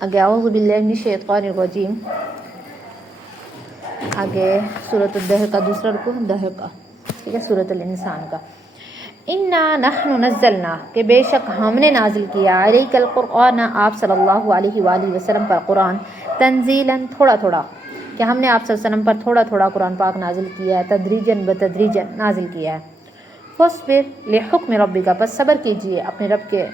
آگے اعوذ باللہ من الشیطان الرجیم، آگے سورۃ الدہر کا دوسرا رکوع دہر کا، ٹھیک ہے، سورۃ الانسان کا۔ انا نحن نزلنا، کہ بے شک ہم نے نازل کیا، علیک القرآن، آپ صلی اللہ علیہ وآلہ وسلم پر قرآن، تنزیلا، تھوڑا تھوڑا، کہ ہم نے آپ صلی اللہ علیہ وسلم پر تھوڑا تھوڑا قرآن پاک نازل کیا ہے، تدریجاً بتدریجاً نازل کیا ہے۔ فاصبر لحکم ربک، پس صبر کیجئے اپنے رب کے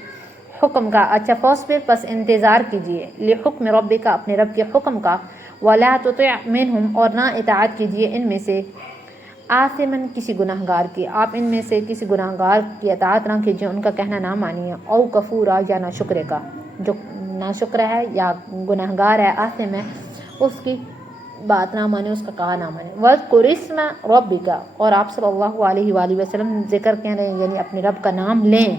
حکم کا، اچھا فاصبر پس انتظار کیجئے، لحکم ربک اپنے رب کے حکم کا، ولا تطع منہم، اور نہ اطاعت کیجئے ان میں سے، آثمن، کسی گناہگار کی، آپ ان میں سے کسی گناہگار کی اطاعت نہ کیجئے، ان کا کہنا نہ مانیے، او کفورا، یا ناشکرے کا، جو ناشکر ہے یا گناہگار ہے، آثم ہے، اس کی بات نہ مانے، اس کا کہا نہ مانے۔ وَاذْكُرِ اسْمَ رَبِّكَ، اور آپ صلی اللہ علیہ وآلہ وسلم ذکر کریں، یعنی اپنے رب کا نام لیں،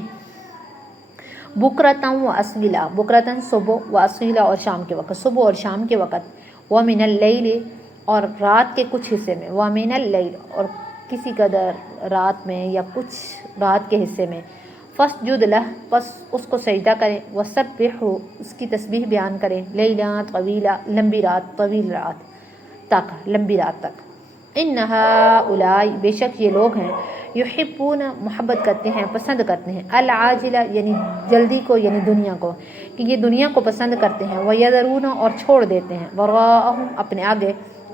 بکرتاً و اصیلا، بکرتاً صبح، و اصیلا اور شام کے وقت، صبح اور شام کے وقت، وَمِنَ اللَّيْلِ، اور رات کے کچھ حصے میں، وَمِنَ اللَّيْلِ، اور کسی قدر رات میں یا کچھ رات کے حصے میں، فَاسْجُدْ لَهُ، پس اس کو سجدہ کریں، وَسَبِّحْهُ، اس کی تسبیح بیان کریں، لیلا، طویلا، لمبی رات، طویل رات تک، لمبی رات تک۔ ان ہؤلاء، بے شک یہ لوگ ہیں، یحبون، محبت کرتے ہیں، پسند کرتے ہیں، العاجلہ، یعنی جلدی کو، یعنی دنیا کو، کہ یہ دنیا کو پسند کرتے ہیں، وَيَذَرُونَ، اور چھوڑ دیتے ہیں، وَرَاءَهُمْ، اپنے آگے،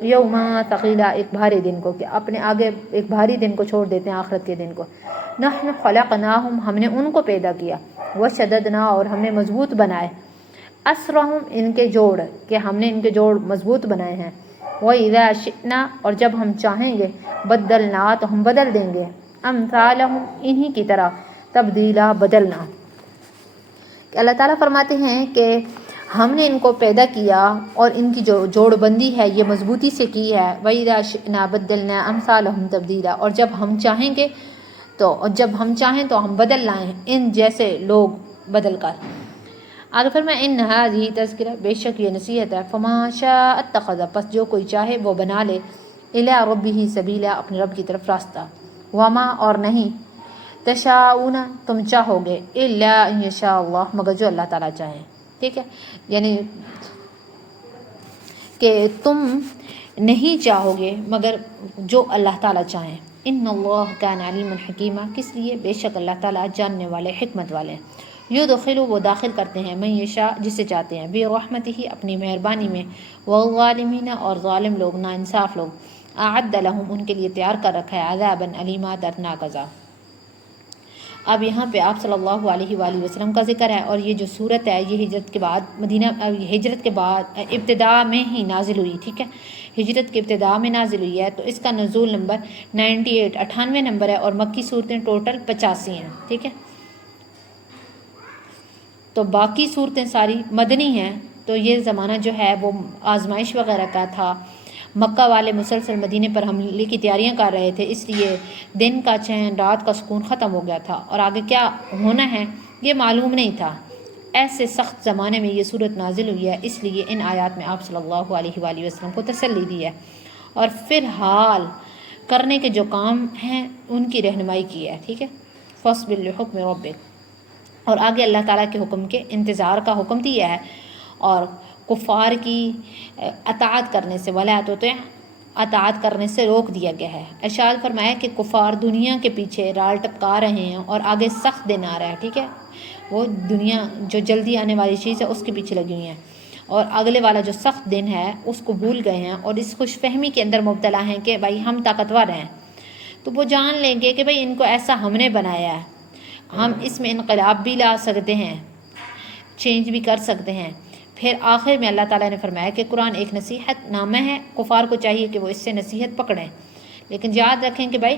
یوما ثقیلا، ایک بھاری دن کو، کہ اپنے آگے ایک بھاری دن کو چھوڑ دیتے ہیں، آخرت کے دن کو۔ نحن خلقناہم، ہم نے ان کو پیدا کیا، وشددنا، اور ہم نے مضبوط بنائے، اسرہم، ان کے جوڑ، کہ ہم نے ان کے جوڑ مضبوط بنائے ہیں، وَإِذَا شِئْنَا، اور جب ہم چاہیں گے، بدلنا، تو ہم بدل دیں گے، امثالہم، انہی کی طرح، تبدیلا، بدلنا۔ کہ اللہ تعالیٰ فرماتے ہیں کہ ہم نے ان کو پیدا کیا اور ان کی جو جوڑ بندی ہے یہ مضبوطی سے کی ہے، وَإِذَا شِئْنَا بَدَّلْنَا أَمْثَالَهُمْ تَبْدِيلًا، اور جب ہم چاہیں گے جب ہم چاہیں تو ہم بدل لائیں ان جیسے لوگ بدل کر۔ آگے فرمایا ان هذه تذکرہ، بے شک یہ نصیحت ہے، فَمَا شَاءَ اتَّخَذَ، پس جو کوئی چاہے وہ بنا لے، إِلَىٰ رَبِّهِ سَبِيلًا، اپنے رب کی طرف راستہ، وَمَا، اور نہیں، تشاؤون، تم چاہو گے، إِلَّا أَن يَشَاءَ اللَّهُ، مگر جو اللہ تعالیٰ چاہے، ٹھیک ہے، یعنی کہ تم نہیں چاہو گے مگر جو اللہ تعالیٰ چاہیں۔ ان اللہ کان علیما حکیما، کس لیے، بے شک اللہ تعالیٰ جاننے والے، حکمت والے ہیں۔ یدخل، وہ داخل کرتے ہیں، من یشاء، جسے چاہتے ہیں، برحمتہ، اپنی مہربانی میں، والظالمین، اور ظالم لوگ، ناانصاف لوگ، اعد لہم، ان کے لیے تیار کر رکھا ہے، عذابا علیما، دردناک عذاب۔ اب یہاں پہ آپ صلی اللہ علیہ وآلہ وسلم کا ذکر ہے، اور یہ جو صورت ہے یہ ہجرت کے بعد ہجرت کے بعد ابتداء میں ہی نازل ہوئی، ٹھیک ہے، ہجرت کے ابتداء میں نازل ہوئی ہے، تو اس کا نزول نمبر 98 نمبر ہے، اور مکی صورتیں ٹوٹل 85 ہیں، ٹھیک ہے، تو باقی صورتیں ساری مدنی ہیں، تو یہ زمانہ جو ہے وہ آزمائش وغیرہ کا تھا، مکہ والے مسلسل مدینے پر حملے کی تیاریاں کر رہے تھے، اس لیے دن کا چین، رات کا سکون ختم ہو گیا تھا، اور آگے کیا ہونا ہے یہ معلوم نہیں تھا۔ ایسے سخت زمانے میں یہ صورت نازل ہوئی ہے، اس لیے ان آیات میں آپ صلی اللہ علیہ وآلہ وسلم کو تسلی دی ہے، اور فی الحال کرنے کے جو کام ہیں ان کی رہنمائی کی ہے، ٹھیک ہے، فاصبر لحکم ربک، اور آگے اللہ تعالیٰ کے حکم کے انتظار کا حکم دیا ہے، اور کفار کی اطاعت کرنے سے، ولا تطع، اطاعت کرنے سے روک دیا گیا ہے۔ ارشاد فرمایا کہ کفار دنیا کے پیچھے رال ٹپکا رہے ہیں، اور آگے سخت دن آ رہا ہے، ٹھیک ہے، وہ دنیا جو جلدی آنے والی چیز ہے اس کے پیچھے لگی ہوئی ہیں، اور اگلے والا جو سخت دن ہے اس کو بھول گئے ہیں، اور اس خوش فہمی کے اندر مبتلا ہیں کہ بھائی ہم طاقتور ہیں، تو وہ جان لیں گے کہ بھائی ان کو ایسا ہم نے بنایا ہے، ہم اس میں انقلاب بھی لا سکتے ہیں، چینج بھی کر سکتے ہیں۔ پھر آخر میں اللہ تعالیٰ نے فرمایا کہ قرآن ایک نصیحت نامہ ہے، کفار کو چاہیے کہ وہ اس سے نصیحت پکڑیں، لیکن یاد رکھیں کہ بھائی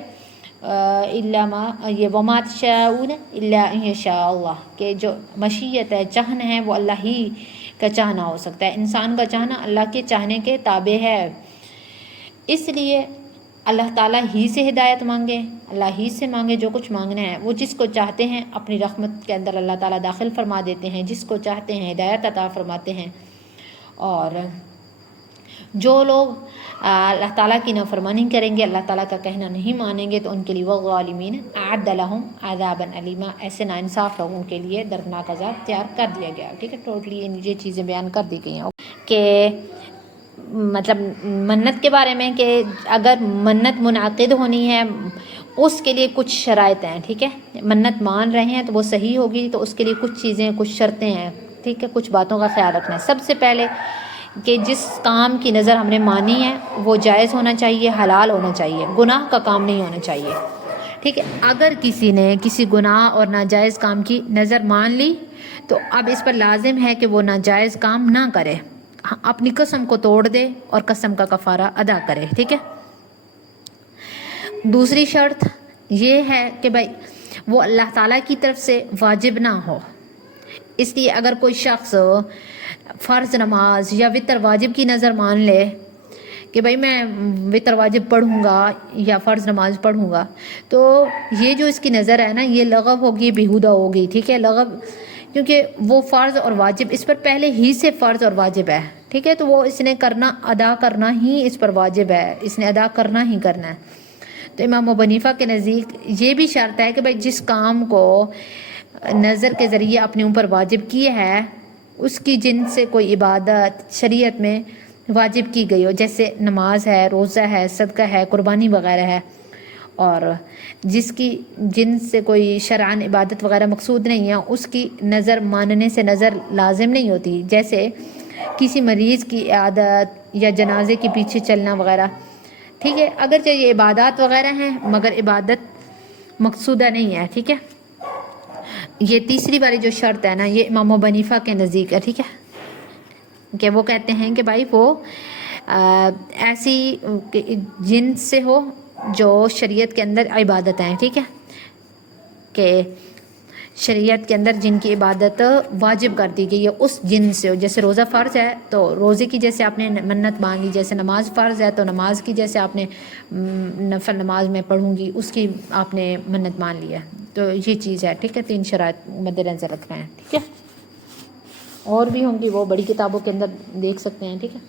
یہ وما تشاؤون الا ان یشاء اللہ، کہ جو مشیت ہے، چاہنا ہے، وہ اللہ ہی کا چاہنا ہو سکتا ہے، انسان کا چاہنا اللہ کے چاہنے کے تابع ہے، اس لیے اللہ تعالیٰ ہی سے ہدایت مانگے، اللہ ہی سے مانگے، جو کچھ مانگنا ہے وہ جس کو چاہتے ہیں اپنی رحمت کے اندر اللہ تعالیٰ داخل فرما دیتے ہیں، جس کو چاہتے ہیں ہدایت عطا فرماتے ہیں، اور جو لوگ اللہ تعالیٰ کی نافرمانی کریں گے، اللہ تعالیٰ کا کہنا نہیں مانیں گے، تو ان کے لیے والظالمین اعد لہم عذابا علیما، ایسے ناانصاف لوگوں کے لیے دردناک عذاب تیار کر دیا گیا. ٹھیک ہے، ٹوٹلی یہ چیزیں بیان کر دی گئی ہیں کہ مطلب منت کے بارے میں، کہ اگر منت منعقد ہونی ہے اس کے لیے کچھ شرائط ہیں. ٹھیک ہے، منت مان رہے ہیں تو وہ صحیح ہوگی، تو اس کے لیے کچھ چیزیں، کچھ شرطیں ہیں. ٹھیک ہے، کچھ باتوں کا خیال رکھنا ہے. سب سے پہلے کہ جس کام کی نظر ہم نے مانی ہے وہ جائز ہونا چاہیے، حلال ہونا چاہیے، گناہ کا کام نہیں ہونا چاہیے. ٹھیک ہے، اگر کسی نے کسی گناہ اور ناجائز کام کی نظر مان لی تو اب اس پر لازم ہے کہ وہ ناجائز کام نہ کرے، اپنی قسم کو توڑ دے اور قسم کا کفارہ ادا کرے. ٹھیک ہے، دوسری شرط یہ ہے کہ بھائی وہ اللہ تعالیٰ کی طرف سے واجب نہ ہو. اس لیے اگر کوئی شخص فرض نماز یا وتر واجب کی نظر مان لے کہ بھائی میں وتر واجب پڑھوں گا یا فرض نماز پڑھوں گا، تو یہ جو اس کی نظر ہے نا، یہ لغو ہوگی، بیہودہ ہوگی. ٹھیک ہے، لغو، کیونکہ وہ فرض اور واجب اس پر پہلے ہی سے فرض اور واجب ہے. ٹھیک ہے، تو وہ اس نے کرنا، ادا کرنا ہی اس پر واجب ہے، اس نے ادا کرنا ہی کرنا ہے. تو امام ابو حنیفہ کے نزدیک یہ بھی شرط ہے کہ بھائی جس کام کو نظر کے ذریعے اپنے اوپر واجب کیا ہے، اس کی جن سے کوئی عبادت شریعت میں واجب کی گئی ہو، جیسے نماز ہے، روزہ ہے، صدقہ ہے، قربانی وغیرہ ہے، اور جس کی جن سے کوئی شرعاً عبادت وغیرہ مقصود نہیں ہے، اس کی نظر ماننے سے نظر لازم نہیں ہوتی. جیسے کسی مریض کی عیادت یا جنازے کے پیچھے چلنا وغیرہ. ٹھیک ہے، اگرچہ یہ عبادات وغیرہ ہیں مگر عبادت مقصودہ نہیں ہے. ٹھیک ہے، یہ تیسری والی جو شرط ہے نا، یہ امام ابو حنیفہ کے نزدیک ہے. ٹھیک ہے، کہ وہ کہتے ہیں کہ بھائی وہ ایسی جن سے ہو جو شریعت کے اندر عبادت ہیں. ٹھیک ہے، کہ شریعت کے اندر جن کی عبادت واجب کر دی گئی ہے اس جن سے ہو. جیسے روزہ فرض ہے تو روزے کی جیسے آپ نے منت مانگی، جیسے نماز فرض ہے تو نماز کی جیسے آپ نے نفل نماز میں پڑھوں گی اس کی آپ نے منت مان لی ہے. تو یہ چیز ہے. ٹھیک ہے، 3 شرائط مد نظر رکھنا ہے. ٹھیک ہے، اور بھی ہوں گی، وہ بڑی کتابوں کے اندر دیکھ سکتے ہیں. ٹھیک ہے.